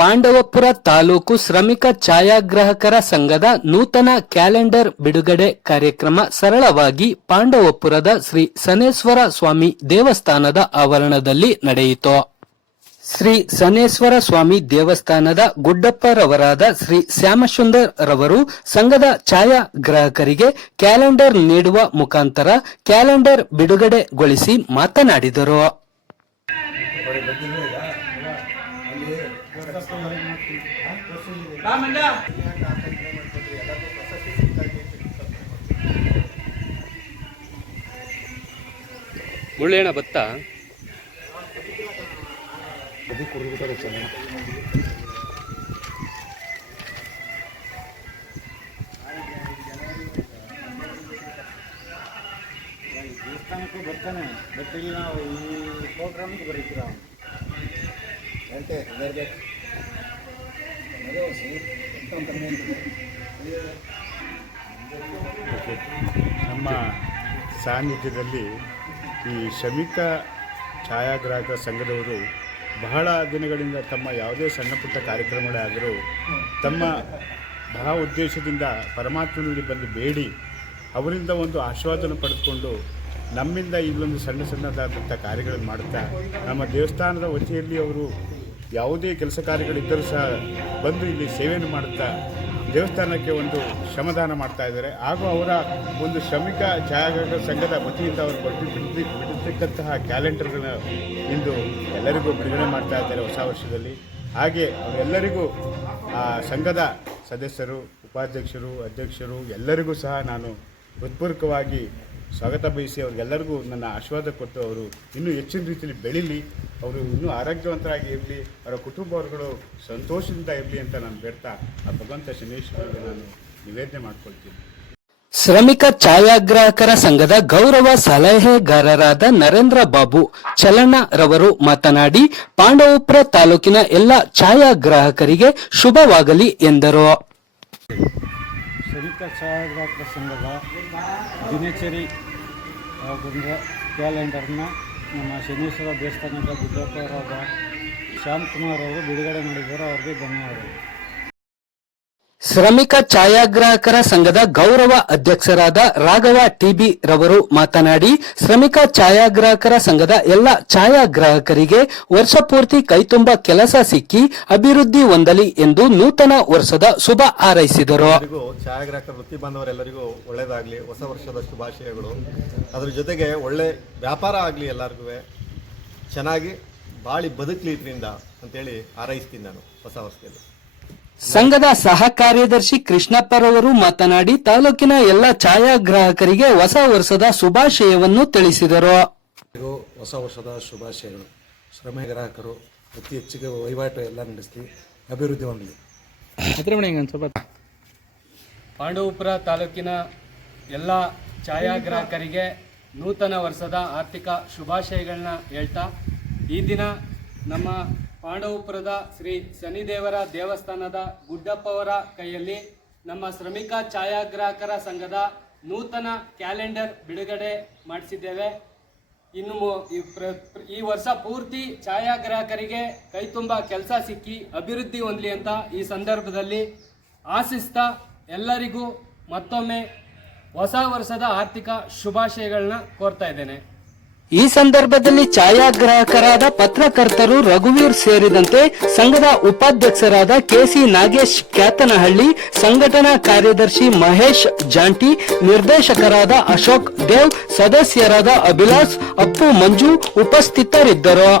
ಪಾಂಡವಪುರ ತಾಲೂಕು ಶ್ರಮಿಕ ಛಾಯಾಗ್ರಾಹಕರ ಸಂಘದ ನೂತನ ಕ್ಯಾಲೆಂಡರ್ ಬಿಡುಗಡೆ ಕಾರ್ಯಕ್ರಮ ಸರಳವಾಗಿ ಪಾಂಡವಪುರದ ಶ್ರೀ ಸನೇಶ್ವರ ಸ್ವಾಮಿ ದೇವಸ್ಥಾನದ ಆವರಣದಲ್ಲಿ ನಡೆಯಿತು. ಶ್ರೀ ಸನೇಶ್ವರ ಸ್ವಾಮಿ ದೇವಸ್ಥಾನದ ಗುಡ್ಡಪ್ಪರವರಾದ ಶ್ರೀ ಶ್ಯಾಮಸುಂದರ್ ರವರು ಸಂಘದ ಛಾಯಾಗ್ರಾಹಕರಿಗೆ ಕ್ಯಾಲೆಂಡರ್ ನೀಡುವ ಮುಖಾಂತರ ಕ್ಯಾಲೆಂಡರ್ ಬಿಡುಗಡೆಗೊಳಿಸಿ ಮಾತನಾಡಿದರು. ಮುಳ್ಳೇಣ ಭತ್ತ. ದೇವಸ್ಥಾನಕ್ಕೂ ಬರ್ತಾನೆ ಬಟ್ ಇಲ್ಲಿ ನಾವು ಈ ಪ್ರೋಗ್ರಾಮ್ಗೆ ಬರೀತೀರ? ಅಂತೆ ಬರಬೇಕು ನಮ್ಮ ಸಾನ್ನಿಧ್ಯದಲ್ಲಿ ಈ ಶ್ರಮಿಕ ಛಾಯಾಗ್ರಾಹಕ ಸಂಘದವರು ಬಹಳ ದಿನಗಳಿಂದ ತಮ್ಮ ಯಾವುದೇ ಸಣ್ಣ ಪುಟ್ಟ ಕಾರ್ಯಕ್ರಮಗಳೇ ಆದರೂ ತಮ್ಮ ಬಹಳ ಉದ್ದೇಶದಿಂದ ಪರಮಾತ್ಮನಲ್ಲಿ ಬಂದು ಬೇಡಿ, ಅವರಿಂದ ಒಂದು ಆಶ್ವಾದನ ಪಡೆದುಕೊಂಡು ನಮ್ಮಿಂದ ಇಲ್ಲೊಂದು ಸಣ್ಣ ಸಣ್ಣದಾದಂಥ ಕಾರ್ಯಗಳನ್ನು ಮಾಡುತ್ತಾ, ನಮ್ಮ ದೇವಸ್ಥಾನದ ವತಿಯಲ್ಲಿ ಅವರು ಯಾವುದೇ ಕೆಲಸ ಕಾರ್ಯಗಳಿದ್ದರೂ ಸಹ ಬಂದು ಇಲ್ಲಿ ಸೇವೆಯನ್ನು ಮಾಡುತ್ತಾ ದೇವಸ್ಥಾನಕ್ಕೆ ಒಂದು ಶ್ರಮದಾನ ಮಾಡ್ತಾ ಇದ್ದಾರೆ. ಹಾಗೂ ಅವರ ಒಂದು ಶ್ರಮಿಕ ಛಾಯಾಗ್ರಾಹಕ ಸಂಘದ ವತಿಯಿಂದ ಅವರು ಕೊಟ್ಟು ಬಿಡ್ತಿ ಬಿಡತಕ್ಕಂತಹ ಕ್ಯಾಲೆಂಡರ್ಗಳನ್ನ ಇಂದು ಎಲ್ಲರಿಗೂ ಬಿಡುಗಡೆ ಮಾಡ್ತಾ ಇದ್ದಾರೆ ಹೊಸ ವರ್ಷದಲ್ಲಿ. ಹಾಗೆ ಅವರೆಲ್ಲರಿಗೂ, ಆ, ಸಂಘದ ಸದಸ್ಯರು, ಉಪಾಧ್ಯಕ್ಷರು, ಅಧ್ಯಕ್ಷರು ಎಲ್ಲರಿಗೂ ಸಹ ನಾನು ಹೃತ್ಪೂರ್ವಕವಾಗಿ ಸ್ವಾಗತ ಬಯಸಿ ಅವ್ರಿಗೆಲ್ಲರಿಗೂ ನನ್ನ ಆಶೀರ್ವಾದ ಕೊಟ್ಟು ಅವರು ಇನ್ನೂ ಹೆಚ್ಚಿನ ರೀತಿಯಲ್ಲಿ ಬೆಳೀಲಿ ಅವರು ಇನ್ನೂ ಆರೋಗ್ಯವಂತರಾಗಿ ಇರಲಿ ಅವರ ಕುಟುಂಬವರ್ಗಳು ಸಂತೋಷದಿಂದ ಇರಲಿ ಅಂತ ನಾನು ಬೇಡ್ತಾ ಆ ಭಗವಂತ ಶನೇಶ್ವರಿಗೆ ನಾನು ನಿವೇದನೆ ಮಾಡ್ಕೊಳ್ತೀನಿ. ಶ್ರಮಿಕ ಛಾಯಾಗ್ರಾಹಕರ ಸಂಘದ ಗೌರವ ಸಲಹೆಗಾರರಾದ ನರೇಂದ್ರ ಬಾಬು ಚಲನರವರು ಮಾತನಾಡಿ ಪಾಂಡವಪುರ ತಾಲೂಕಿನ ಎಲ್ಲ ಛಾಯಾಗ್ರಾಹಕರಿಗೆ ಶುಭವಾಗಲಿ ಎಂದರು. ಶ್ರಮಿಕ ಛಾಯಾಗ್ರಾಹಕರ ಸಂಘದ ದಿನಚರಿ ಗುಂಡ ಕ್ಯಾಲೆಂಡರ್ನ ನಮ್ಮ ಶನೀಶ್ವರ ದೇವಸ್ಥಾನದ ಗುಡ್ಡಪ್ಪರಾದ ಶ್ಯಾಮ್ ಕುಮಾರ್ ಅವರು ಬಿಡುಗಡೆ ಮಾಡಿದ್ದಾರೆ. ಅವ್ರಿಗೆ ಧನ್ಯವಾದಗಳು. ಶ್ರಮಿಕ ಛಾಯಾಗ್ರಾಹಕರ ಸಂಘದ ಗೌರವ ಅಧ್ಯಕ್ಷರಾದ ರಾಘವ ಟಿಬಿ ರವರು ಮಾತನಾಡಿ, ಶ್ರಮಿಕ ಛಾಯಾಗ್ರಾಹಕರ ಸಂಘದ ಎಲ್ಲ ಛಾಯಾಗ್ರಾಹಕರಿಗೆ ವರ್ಷಪೂರ್ತಿ ಕೈತುಂಬ ಕೆಲಸ ಸಿಕ್ಕಿ ಅಭಿವೃದ್ಧಿ ಹೊಂದಲಿ ಎಂದು ನೂತನ ವರ್ಷದ ಶುಭ ಹಾರೈಸಿದರು. ಎಲ್ಲರಿಗೂ ಛಾಯಾಗ್ರಾಹಕ ವೃತ್ತಿ ಬಾಂಧವರೆಲ್ಲರಿಗೂ ಒಳ್ಳೇದಾಗಲಿ ಹೊಸ ವರ್ಷದ ಶುಭಾಶಯಗಳು. ಅದರ ಜೊತೆಗೆ ಒಳ್ಳೆ ವ್ಯಾಪಾರ ಆಗಲಿ ಎಲ್ಲರಿಗೂ, ಚೆನ್ನಾಗಿ ಬಾಳಿ ಬದುಕಲಿ ಇದರಿಂದ ಅಂತೇಳಿ ಹಾರೈಸ್ತೀನಿ ನಾನು ಹೊಸ ವರ್ಷದಲ್ಲಿ. ಸಂಘದ ಸಹ ಕಾರ್ಯದರ್ಶಿ ಕೃಷ್ಣಪ್ಪರವರು ಮಾತನಾಡಿ ತಾಲೂಕಿನ ಎಲ್ಲ ಛಾಯಾಗ್ರಾಹಕರಿಗೆ ಹೊಸ ವರ್ಷದ ಶುಭಾಶಯವನ್ನು ತಿಳಿಸಿದರು. ಹೊಸ ವರ್ಷದ ಶುಭಾಶಯಗಳು. ಶ್ರಮ ಗ್ರಾಹಕರು ಅತಿ ಹೆಚ್ಚಿಗೆ ವಹಿವಾಟು ಎಲ್ಲ ನಡೆಸಿ ಅಭಿವೃದ್ಧಿ ಹೊಂದಿದೆ ಪಾಂಡವಪುರ ತಾಲೂಕಿನ ಎಲ್ಲ ಛಾಯಾಗ್ರಾಹಕರಿಗೆ ನೂತನ ವರ್ಷದ ಆರ್ಥಿಕ ಶುಭಾಶಯಗಳನ್ನ ಹೇಳ್ತಾ ಈ ದಿನ ನಮ್ಮ ಪಾಂಡವಪುರದ ಶ್ರೀ ಶನಿದೇವರ ದೇವಸ್ಥಾನದ ಗುಡ್ಡಪ್ಪವರ ಕೈಯಲ್ಲಿ ನಮ್ಮ ಶ್ರಮಿಕ ಛಾಯಾಗ್ರಾಹಕರ ಸಂಘದ ನೂತನ ಕ್ಯಾಲೆಂಡರ್ ಬಿಡುಗಡೆ ಮಾಡಿಸಿದ್ದೇವೆ. ಇನ್ನು ಈ ವರ್ಷ ಪೂರ್ತಿ ಛಾಯಾಗ್ರಾಹಕರಿಗೆ ಕೈತುಂಬ ಕೆಲಸ ಸಿಕ್ಕಿ ಅಭಿವೃದ್ಧಿ ಹೊಂದಲಿ ಅಂತ ಈ ಸಂದರ್ಭದಲ್ಲಿ ಆಶಿಸ್ತಾ ಎಲ್ಲರಿಗೂ ಮತ್ತೊಮ್ಮೆ ಹೊಸ ವರ್ಷದ ಆರ್ಥಿಕ ಶುಭಾಶಯಗಳನ್ನ ಕೋರ್ತಾ ಇದ್ದೇನೆ. ಈ ಸಂದರ್ಭದಲ್ಲಿ ಛಾಯಾಗ್ರಾಹಕರಾದ ಪತ್ರಕರ್ತರು ರಘುವೀರ್ ಸೇರಿದಂತೆ ಸಂಘದ ಉಪಾಧ್ಯಕ್ಷರಾದ ಕೆಸಿ ನಾಗೇಶ್ ಕ್ಯಾತನಹಳ್ಳಿ, ಸಂಘಟನಾ ಕಾರ್ಯದರ್ಶಿ ಮಹೇಶ್ ಜಾಂಟಿ, ನಿರ್ದೇಶಕರಾದ ಅಶೋಕ್ ದೇವ್, ಸದಸ್ಯರಾದ ಅಭಿಲಾಷ್, ಅಪ್ಪು ಮಂಜು ಉಪಸ್ಥಿತರಿದ್ದರು.